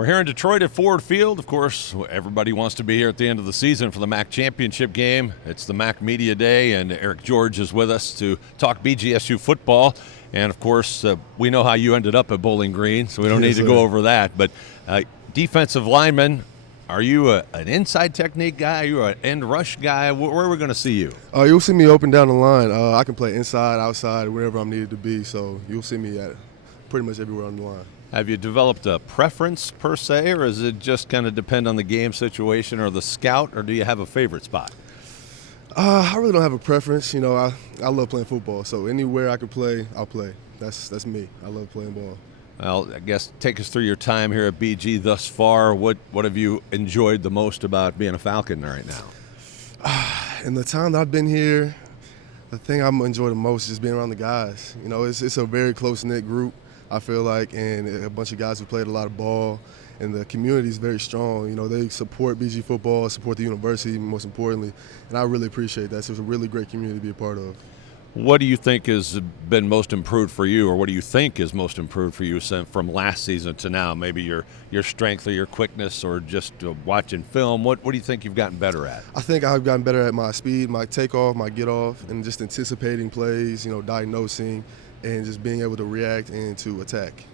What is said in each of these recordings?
We're here in Detroit at Ford Field. Of course, everybody wants to be here at the end of the season for the MAC championship game. It's the MAC Media Day, and Eriq George is with us to talk BGSU football. And, of course, we know how you ended up at Bowling Green, so we don't need to go over that. But defensive lineman, are you an inside technique guy? Are you an end rush guy? Where are we going to see you? You'll see me open down the line. I can play inside, outside, wherever I'm needed to be. So you'll see me at pretty much everywhere on the line. Have you developed a preference per se, or does it just kind of depend on the game situation or the scout, or do you have a favorite spot? I really don't have a preference. You know, I love playing football, so anywhere I can play, I'll play. That's me. I love playing ball. Well, I guess take us through your time here at BG thus far. What have you enjoyed the most about being a Falcon right now? In the time that I've been here, the thing I'm enjoying the most is just being around the guys. You know, it's a very close-knit group, I feel like, and a bunch of guys who played a lot of ball, and the community is very strong. You know, they support BG football, support the university, most importantly, and I really appreciate that. So it's a really great community to be a part of. What do you think has been most improved for you, or what do you think is most improved for you from last season to now? Maybe your strength or your quickness, or just watching film. What do you think you've gotten better at? I think I've gotten better at my speed, my takeoff, my get off, and just anticipating plays, you know, diagnosing, and just being able to react and to attack.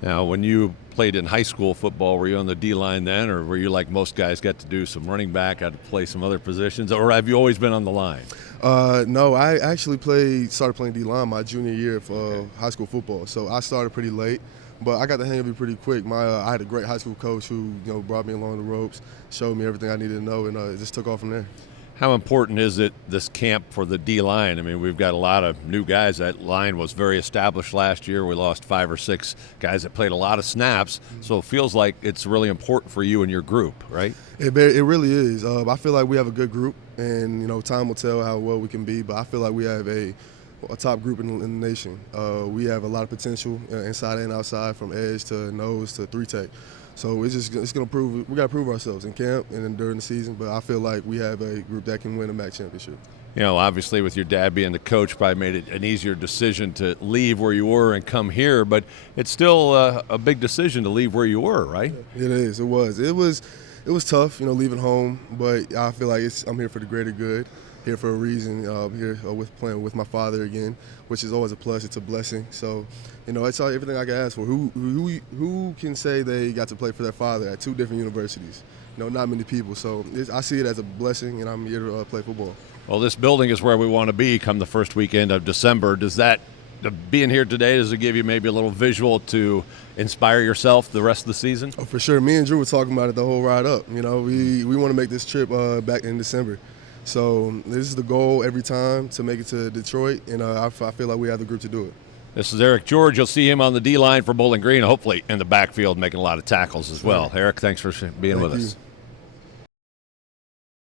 Now, when you played in high school football, were you on the D-line then, or were you like most guys, got to do some running back, had to play some other positions, or have you always been on the line? No, I actually started playing D-line my junior year of high school football, so I started pretty late, but I got the hang of it pretty quick. I had a great high school coach who brought me along the ropes, showed me everything I needed to know, and it just took off from there. How important is it, this camp, for the D-line? I mean, we've got a lot of new guys. That line was very established last year. We lost 5 or 6 guys that played a lot of snaps, so it feels like it's really important for you and your group, right? It really is. I feel like we have a good group, and time will tell how well we can be, but I feel like we have a top group in the nation. We have a lot of potential inside and outside, from edge to nose to 3-tech. So it's going to prove, we got to prove ourselves in camp and then during the season, but I feel like we have a group that can win a MAC championship. You know, obviously with your dad being the coach, probably made it an easier decision to leave where you were and come here, but it's still a big decision to leave where you were, right? It is. It was tough, leaving home, but I feel like I'm here for the greater good. Here for a reason, here playing with my father again, which is always a plus. It's a blessing. So, it's everything I can ask for. Who can say they got to play for their father at 2 different universities? Not many people. So I see it as a blessing, and I'm here to play football. Well, this building is where we want to be come the first weekend of December. Being here today, does it give you maybe a little visual to inspire yourself the rest of the season? Oh, for sure. Me and Drew were talking about it the whole ride up. We want to make this trip back in December. So this is the goal every time, to make it to Detroit, and I feel like we have the group to do it. This is Eriq George. You'll see him on the D-line for Bowling Green, hopefully in the backfield making a lot of tackles as well. Eriq, thanks for being with us.